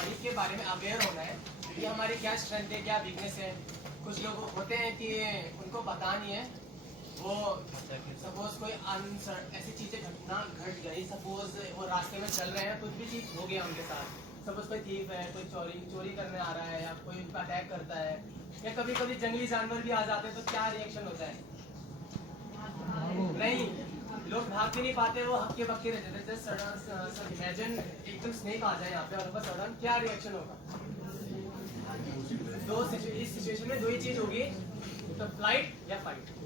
Body के बारे में अवेयर होना है कि हमारी क्या स्ट्रेंथ है, क्या वीकनेस है। कुछ लोग होते हैं कि उनको पता नहीं है, वो सपोज कोई ऐसी चीजें घटना घट गई, सपोज वो रास्ते में चल रहे हैं, कुछ भी चीज हो गया उनके साथ, सपोज कोई थीफ है, कोई चोरी करने आ रहा है, या कोई उनका अटैक करता है, या कभी कभी जंगली जानवर भी आ जाते हैं, तो क्या रिएक्शन होता है? नहीं, लोग भाग भी नहीं पाते, वो हक्के बक्के रहते थे। सडन इमेजिन एकदम स्नेक आ जाए यहाँ पे और सडन क्या रिएक्शन होगा? इस सिचुएशन में दो ही चीज होगी, तो फ्लाइट या फाइट।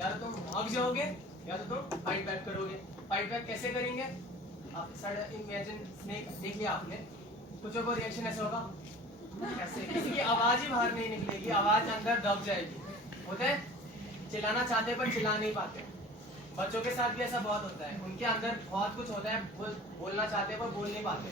या तो तुम भाग जाओगे या तो तुम फाइट बैक करोगे। फाइट बैक कैसे करेंगे? आप सडन इमेजिन स्नेक देख लिया आपने, कुछ को रिएक्शन ऐसे होगा, ऐसे किसी की आवाज ही बाहर नहीं निकलेगी, आवाज अंदर दब जाएगी। होता है, चिल्लाना चाहते पर चिल्ला नहीं पाते। बच्चों के साथ भी ऐसा बहुत होता है, उनके अंदर बहुत कुछ होता है, बोलना चाहते हैं पर बोल नहीं पाते,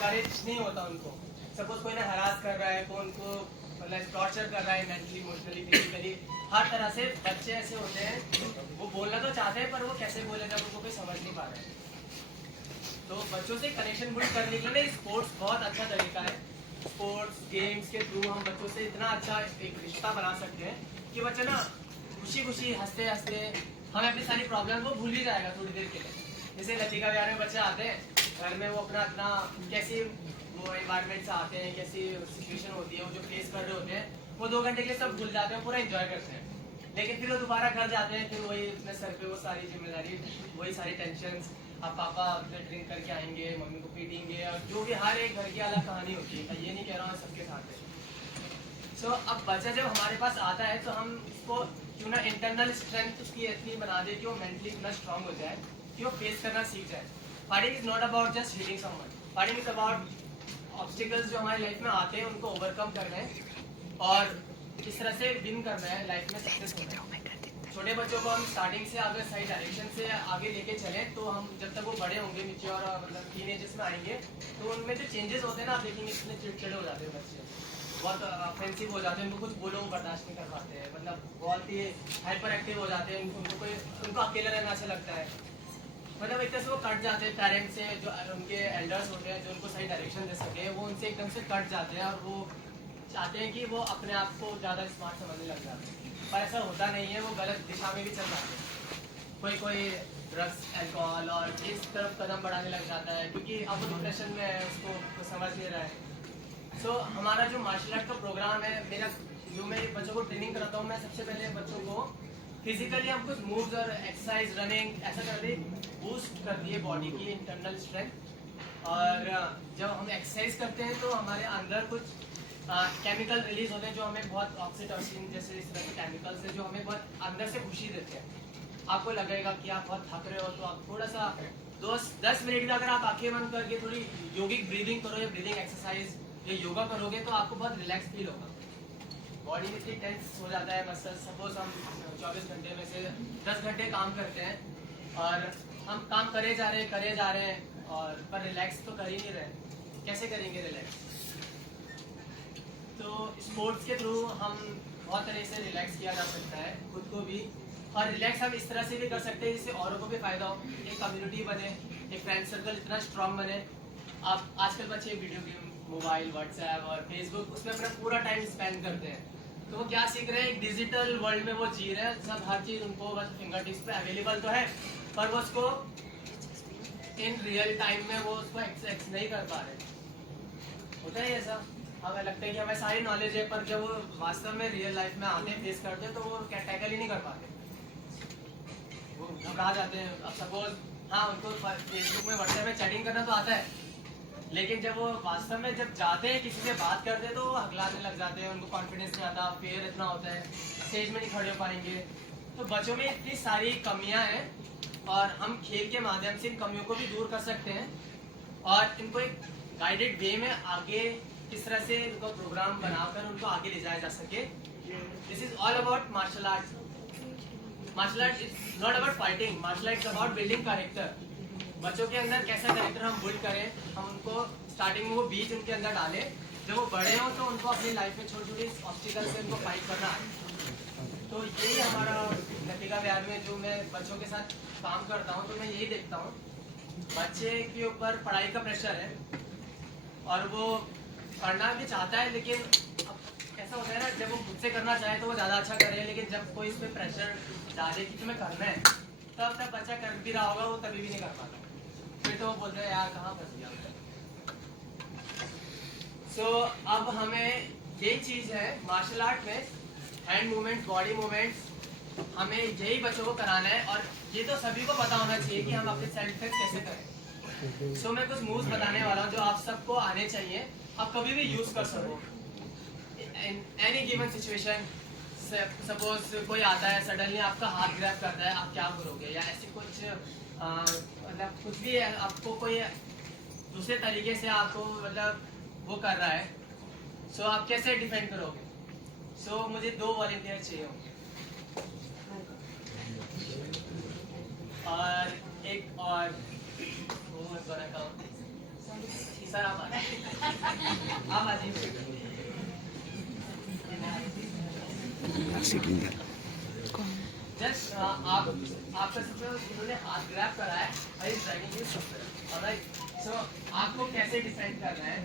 करेज नहीं होता उनको। सपोज कोई ना हरास कर रहा है, कोई उनको मतलब टॉर्चर कर रहा है, मेंटली, इमोशनली, फिजिकली, हर तरह से। बच्चे ऐसे होते हैं, वो बोलना तो चाहते हैं पर वो कैसे बोले जब उनको कोई समझ नहीं पा रहा है। तो बच्चों से कनेक्शन बिल्ड करने के लिए स्पोर्ट्स बहुत अच्छा तरीका है। स्पोर्ट्स गेम्स के थ्रू हम बच्चों से इतना अच्छा एक रिश्ता बना सकते हैं कि बच्चा ना खुशी खुशी हंसते हंसते हमें अपनी सारी प्रॉब्लम वो भूल ही जाएगा थोड़ी देर के लिए। जैसे लतिका विहार में बच्चे आते हैं घर में, वो अपना कैसी वो एनवायरनमेंट से आते हैं, कैसी सिचुएशन होती है, वो जो फेस कर रहे होते हैं, वो 2 घंटे के लिए सब भूल जाते हैं, पूरा एंजॉय करते हैं। लेकिन फिर वो दोबारा घर जाते हैं, फिर वही अपने सर पे वो सारी जिम्मेदारी, वही सारी टेंशन। अब पापा ड्रिंक करके आएंगे, मम्मी को पीटेंगे, और जो भी हर एक घर की अलग कहानी होती है। ये नहीं कह रहा हूँ सबके साथ है। सो अब बच्चा जब हमारे पास आता है तो हम उसको क्यों ना इंटरनल स्ट्रेंथ उसकी इतनी बना दे कि वो मेंटली इतना स्ट्रांग हो जाए कि वो फेस करना सीख जाए। Fighting is not about just healing someone, fighting is about obstacles जो हमारी लाइफ में आते हैं उनको ओवरकम करना है और इस तरह से विन करना है, लाइफ में सक्सेस होना है। छोटे बच्चों को हम स्टार्टिंग से अगर सही डायरेक्शन से आगे लेके चलें तो हम जब तक वो बड़े होंगे, मैच्योर मतलब टीनेजर्स में आएंगे, तो उनमें जो चेंजेस होते हैं ना, आप देखेंगे इतने चिड़चिड़े हो जाते हैं बच्चे, बहुत ऑफेंसिव हो जाते हैं, उनको कुछ बोलो वो बर्दाश्त नहीं कर पाते हैं, मतलब बहुत ही हाइपर एक्टिव हो जाते हैं, उनको अकेले रहना अच्छा लगता है। मतलब एक तरह से वो कट जाते हैं पेरेंट्स से, जो उनके एल्डर्स होते हैं जो उनको सही डायरेक्शन दे सके, वो उनसे एकदम से कट जाते हैं और वो चाहते हैं कि वो अपने आप को ज़्यादा स्मार्ट समझने लग जाते हैं, पर ऐसा होता नहीं है, वो गलत दिशा में भी चल जाते हैं। कोई ड्रग्स, अल्कोहल और इस तरफ कदम बढ़ाने लग जाता है क्योंकि अब वो डिप्रेशन में है, उसको समझ नहीं रहा है। सो हमारा जो मार्शल आर्ट का प्रोग्राम है, मेरा जो मैं बच्चों को ट्रेनिंग कराता हूँ, मैं सबसे पहले बच्चों को फिजिकली हम कुछ मूव्स और एक्सरसाइज, रनिंग ऐसा कर दे, बूस्ट कर दिए बॉडी की इंटरनल स्ट्रेंथ। और जब हम एक्सरसाइज करते हैं तो हमारे अंदर कुछ केमिकल रिलीज होते हैं जो हमें बहुत, ऑक्सीटोसिन जैसे इस तरह के केमिकल्स हैं जो हमें बहुत अंदर से खुशी देते हैं। आपको लगेगा कि आप बहुत थक रहे हो तो आप थोड़ा सा 10 मिनट का अगर आप आंखें बंद करके थोड़ी योगिक ब्रीदिंग करो या ब्रीदिंग एक्सरसाइज या योगा करोगे तो आपको बहुत रिलैक्स फील होगा। बॉडी में इतनी टेंस हो जाता है मसल, सपोज हम 24 घंटे में से 10 घंटे काम करते हैं और हम काम करे जा रहे हैं और पर रिलैक्स तो कर ही नहीं रहे, कैसे करेंगे रिलैक्स? तो स्पोर्ट्स के थ्रू हम बहुत तरह से रिलैक्स किया जा सकता है खुद को भी, और रिलैक्स हम इस तरह से भी कर सकते हैं जिससे औरों को भी फायदा हो, एक कम्युनिटी बने, एक फ्रेंड सर्कल इतना स्ट्रांग बने। आप आजकल बच्चे वीडियो गेम, मोबाइल, व्हाट्सएप और फेसबुक, उसमें अपना पूरा टाइम स्पेंड करते हैं, तो वो क्या सीख रहे हैं? एक डिजिटल वर्ल्ड में वो जी रहे हैं, सब हर चीज़ उनको बस फिंगर टिप्स पे अवेलेबल तो है, पर वो उसको इन रियल टाइम में वो उसको एक्सेस नहीं कर पा रहे। होता है ऐसा, हमें लगता है कि हमें सारी नॉलेज है, पर जब वो वास्तव में रियल लाइफ में आते हैं, फेस करते हैं, तो वो टैकल ही नहीं कर पाते, वो घबरा जाते हैं। अब सपोज हाँ, उनको फेसबुक में, व्हाट्सएप में चैटिंग करना तो आता है, लेकिन जब वो वास्तव में जब जाते हैं किसी से बात करते हैं तो वो हकलाने लग जाते हैं, उनको कॉन्फिडेंस नहीं आता, फेयर इतना होता है, स्टेज में नहीं खड़े हो पाएंगे। तो बच्चों में इतनी सारी कमियां हैं और हम खेल के माध्यम से इन कमियों को भी दूर कर सकते हैं और इनको एक गाइडेड वे में आगे किस तरह से इनको प्रोग्राम बनाकर उनको आगे ले जाया जा सके। This is all about martial art. Martial art is not about fighting, martial art is about building character. बच्चों के अंदर कैसा कैरेक्टर हम बिल्ड करें, हम उनको स्टार्टिंग में वो बीज उनके अंदर डालें, जब वो बड़े हों तो उनको अपनी लाइफ में छोटी छोटी ऑब्स्टिकल से उनको फाइट करना है। तो यही हमारा लतिका विहार में जो मैं बच्चों के साथ काम करता हूँ, तो मैं यही देखता हूँ, बच्चे के ऊपर पढ़ाई का प्रेशर है, और वो करना भी चाहता है, लेकिन अब ऐसा होता है ना, जब वो खुद से करना चाहे तो वो ज़्यादा अच्छा करे, लेकिन जब कोई इस पर प्रेशर डाले कि तुम्हें करना है, तब बच्चा कर भी रहा होगा, वो तभी भी नहीं कर पाता, फिर तो वो बोलते हैं यार कहाँ फंस गया। सो अब हमें यही चीज़ है मार्शल आर्ट में, हैंड मूवमेंट्स, बॉडी मूवमेंट्स, हमें यही बच्चों को कराना है, और ये तो सभी को पता होना चाहिए कि हम अपने सेल्फ डिफेंस कैसे करें। सो मैं कुछ मूव्स बताने वाला हूँ जो आप सबको आने चाहिए, आप कभी भी यूज कर सको in any given situation. Suppose कोई आता है सडनली आपका हाथ ग्रैब करता है, आप क्या करोगे, या ऐसे कुछ मतलब कुछ भी है, आपको कोई दूसरे तरीके से आपको मतलब वो कर रहा है, सो आप कैसे डिफेंड करोगे। सो मुझे 2 वॉलंटियर चाहिए होंगे, और एक और वो मैं बड़ा कहूँ सर, आप आ जाइए। जस्ट आपका सबसे उन्होंने हाथ ग्रैब करा है, ऑलराइट। सो आपको कैसे डिफेंड करना है,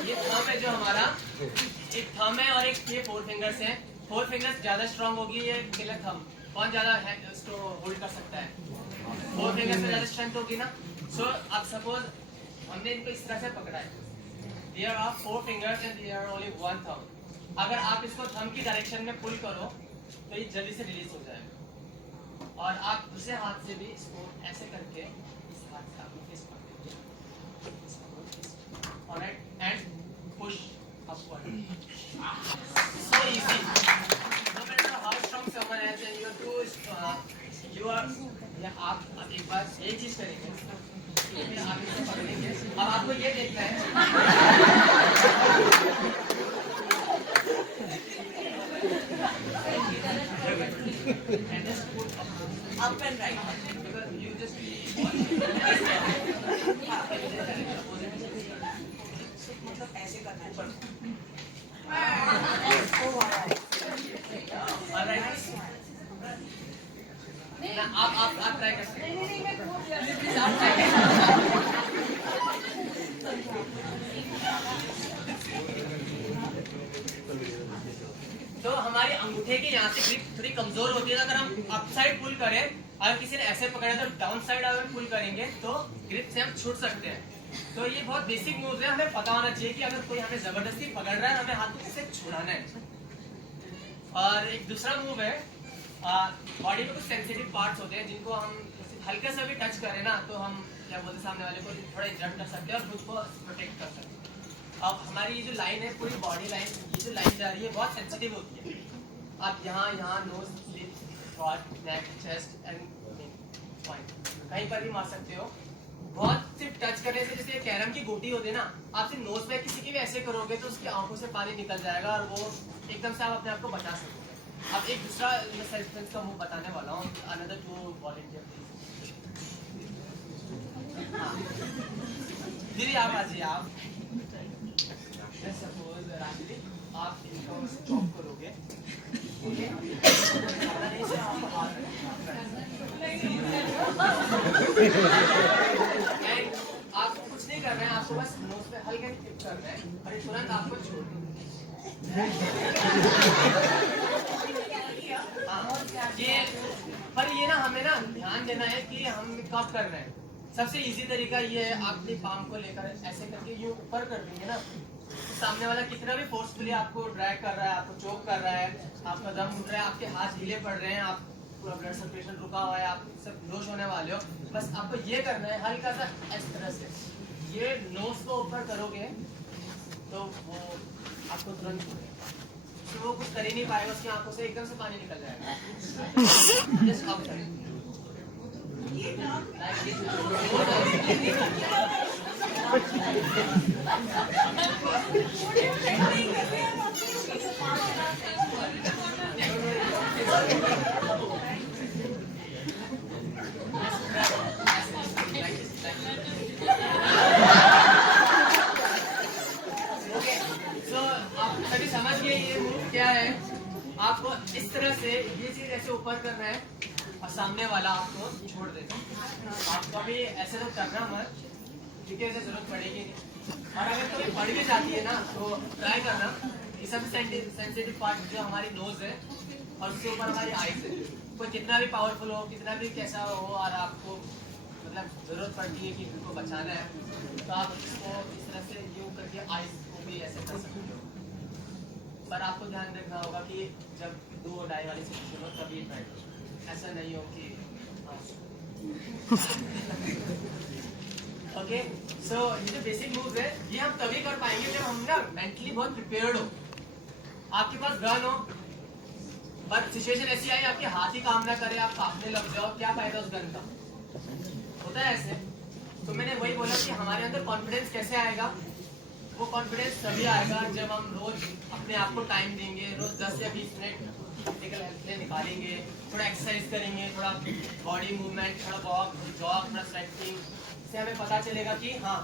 ये थंब है जो हमारा, एक थंब है और एक ये 4 फिंगर्स है। 4 फिंगर्स ज्यादा स्ट्रांग होगी, ये किलर थंब कौन ज्यादा इसको होल्ड कर सकता है, 4 फिंगर्स में ज्यादा स्ट्रेंथ होगी ना। सो अब सपोज हमने इनको इस तरह से पकड़ा है, there are 4 fingers and there are only 1 thumb. अगर आप इसको थंब की डायरेक्शन में पुल करो तो ये जल्दी से रिलीज हो जाएगा, और आप दूसरे हाथ से भी इसको ऐसे करके इस हाथ से आप फिस्ट पकड़ेंगे, alright, and push upward. So easy. No matter how strong someone is, and you are too strong, you are. या आप एक बार ये चीज करेंगे, फिर आप इसे पकड़ेंगे, अब आपको ये देखना है and just put up and right, because you just मतलब ऐसे करना है ऊपर। आप ट्राई कर सकते हैं, प्लीज आप ट्राई तो हमारी अंगूठे के यहाँ से ग्रिप थोड़ी कमजोर होती है, अगर हम अप साइड पुल करें, अगर किसी ने ऐसे पकड़ा तो डाउन साइड अगर पुल करेंगे तो ग्रिप से हम छूट सकते हैं। तो ये बहुत बेसिक मूव है, हमें पता होना चाहिए कि अगर कोई हमें जबरदस्ती पकड़ रहा है, हमें हाथ को किसे छुड़ाना है। और एक दूसरा मूव है, बॉडी में कुछ सेंसिटिव पार्ट्स होते हैं जिनको हम हल्के से भी टच करें ना, तो हम क्या बोलते सामने वाले को थोड़ा इंजर्ट कर सकते हैं और खुद को प्रोटेक्ट कर सकते हैं। अब हमारी ये जो लाइन है, पूरी बॉडी लाइन, ये जो लाइन जा रही है बहुत सेंसिटिव होती है। आप यहाँ nose, lip, throat, neck, chest and point कहीं पर भी मार सकते हो। बहुत सिर्फ टच करने से, जैसे कैरम की गोटी होती है ना, आप सिर्फ नोज पे किसी की भी ऐसे करोगे तो उसकी आंखों से पानी निकल जाएगा और वो एकदम से आप अपने आप को बचा सकते हैं। अब एक दूसरा मैं सेल्फ डिफेंस का मूव बताने वाला हूँ, अनदर 2 वॉलंटियर प्लीज। दीदी आप आ जाइए, आप सपोज राजली आप इनको चॉप करोगे, आपको कुछ नहीं करना है, आपको बस नोज पे हल्के टिप करना है और ये तुरंत आपको छोड़ देना ये। पर ये ना हमें ना ध्यान देना है कि हम कब करना है। सबसे इजी तरीका ये है, आप अपनी पाम को लेकर ऐसे करके यूं ऊपर कर देंगे ना, तो सामने वाला कितना भी फोर्सफुली आपको ड्रैग कर रहा है, आपको चोक कर रहा है, आपका दम घुट रहा है, आपके हाथ ढीले पड़ रहे हैं, आप पूरा ब्लड सर्कुलेशन रुका हुआ है, आप सब बेहोश होने वाले हो, बस आपको ये करना है हल्का सा इस तरह से, ये नोज को ऊपर करोगे तो वो आपको तुरंत तो वो कुछ कर ही नहीं पाएगा, उसकी आंखों से एकदम से पानी निकल जाएगा। जस्ट अब करें सभी समझ गए ये मूव क्या है। आपको इस तरह से ये चीज ऐसे ऊपर करना है सामने वाला आपको छोड़ देगा। आप कभी ऐसे तो करना मत, क्योंकि ऐसे जरूरत पड़ेगी नहीं। और अगर कभी पड़ भी जाती है ना तो ट्राई करना कि सबसे सेंसिटिव पार्ट जो हमारी नोज है और उसके ऊपर हमारी आईज है, कोई कितना भी पावरफुल हो, कितना भी कैसा हो, और आपको मतलब जरूरत पड़ती है कि उनको बचाना है, तो आप इसको इस तरह से यूं करके आईज को भी ऐसे कर सकते हो। पर आपको ध्यान रखना होगा कि जब डू और डाई वाली सिचुएशन हो तभी ट्राई करो, ऐसा नहीं हो कि ओके। सो ये जो बेसिक मूव्स है ये हम तभी कर पाएंगे जब हम ना मेंटली बहुत प्रिपेयर्ड हो, आपके पास गन हो, पर सिचुएशन ऐसी आई आपके हाथ ही काम ना करे, आप कांपने लग जाओ, क्या फायदा उस गन का? होता है ऐसे। तो मैंने वही बोला कि हमारे अंदर कॉन्फिडेंस कैसे आएगा? वो कॉन्फिडेंस तभी आएगा जब हम रोज अपने आप को टाइम देंगे, रोज 10 या 20 मिनट फिजिकल हेल्थ के लिए निकालेंगे, थोड़ा एक्सरसाइज करेंगे, थोड़ा बॉडी मूवमेंट, थोड़ा वॉक, जॉग, थोड़ा स्ट्रेचिंग, से हमें पता चलेगा कि हाँ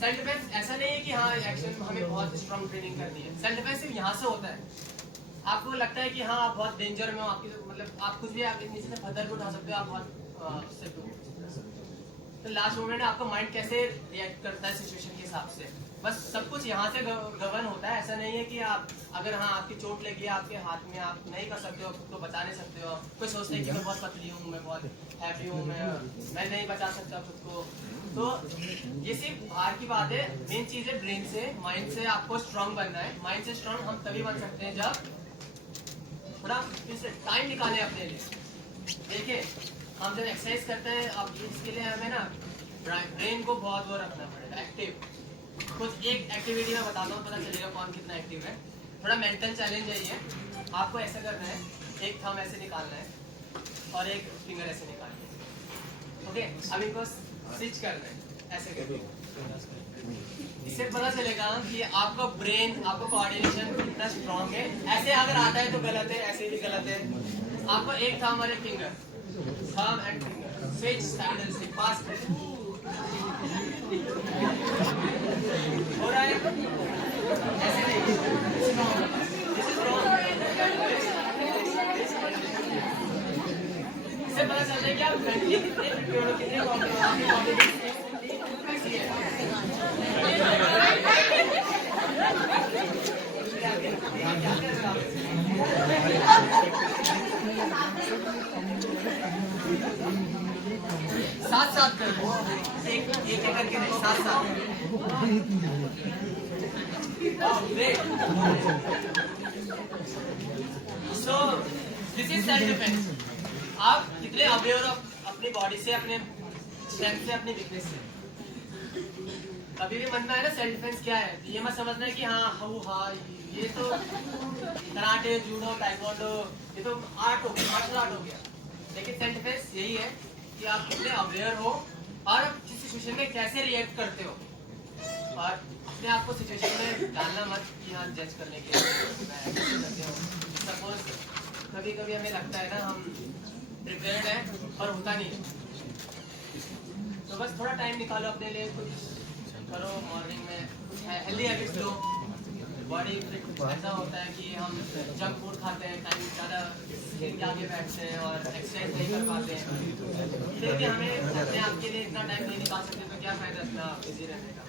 सेल्फ डिफेंस ऐसा नहीं है कि हाँ एक्शन हमें बहुत स्ट्रॉन्ग ट्रेनिंग करनी है। सेल्फ डिफेंस सिर्फ यहाँ से होता है। आपको लगता है कि हाँ आप बहुत डेंजर में हो, आपकी मतलब आप कुछ भी आपके नीचे से पत्थर भी उठा सकते हो, आप बहुत उससे तो लास्ट मोमेंट में आपका माइंड कैसे रिएक्ट करता है सिचुएशन के हिसाब से, बस सब कुछ यहाँ से गवर्न होता है। ऐसा नहीं है कि आप अगर हाँ आपकी चोट लगी है आपके हाथ में, आप नहीं कर सकते हो, खुद को बचा नहीं सकते हो, कोई सोचते हैं कि मैं बहुत पतली हूँ, मैं बहुत हैप्पी हूँ, मैं नहीं बचा सकता खुद को, तो ये सिर्फ बाहर की बात है। मेन चीज है ब्रेन से, माइंड से आपको स्ट्रांग बनना है। माइंड से स्ट्रांग हम तभी बन सकते हैं जब थोड़ा टाइम निकालें अपने लिए। देखिए हम जब एक्सरसाइज करते हैं, अब इसके लिए हमें ना ब्रेन को बहुत वो रखना पड़ेगा एक्टिव। कुछ एक एक्टिविटी में बताता हूँ, पता चलेगा कौन कितना एक्टिव है। थोड़ा मेंटल चैलेंज है ये। आपको ऐसा करना है, एक थंब ऐसे निकालना है और एक फिंगर ऐसे निकालना है। ओके, अब इनको स्विच करना है ऐसे करके। इससे पता चलेगा कि आपका ब्रेन, आपका कोऑर्डिनेशन कितना स्ट्रांग है। ऐसे अगर आता है तो गलत है, ऐसे भी गलत है। आपको एक थंब और एक finger, thumb and finger, switch saddle से पास करें। हो रहा है ऐसे नहीं, इससे पता चलता है कि आप मेंटली कितने प्रिपेयर्ड हो, कितने कॉन्फिडेंट कैसी है। 7-7 कर एक करके नहीं, 7-7। So this is self defence. आप कितने अवेयर हो अपनी बॉडी से, अपने स्ट्रेंथ से, अपनी वीकनेस से। कभी भी मन में है ना सेल्फ डिफेंस क्या है, ये मत समझना है कि हाँ ये तो कराटे, जूडो, ताइक्वांडो, ये तो आर्ट हो गया, मार्शल आर्ट हो गया। लेकिन सेल्फ डिफेंस यही है कि आप कितने अवेयर हो और किसी सिचुएशन में कैसे रिएक्ट करते हो। और अपने आप को सिचुएशन में डालना मत कि हाँ जज करने के लिए। सपोज कभी कभी हमें लगता है ना हम प्रिपेयर्ड है और होता नहीं है, तो बस थोड़ा टाइम निकालो अपने लिए, कुछ करो मॉर्निंग में, कुछ हेल्दी हैबिट्स लो। बॉडी ऐसा होता है कि हम जंक फूड खाते हैं, टाइम ज़्यादा खेल के आगे बैठते हैं और एक्सरसाइज नहीं कर पाते हैं। फिर भी हमें अपने आप के लिए इतना टाइम नहीं निकाल सकते, तो क्या फायदा इतना बिजी रहने का।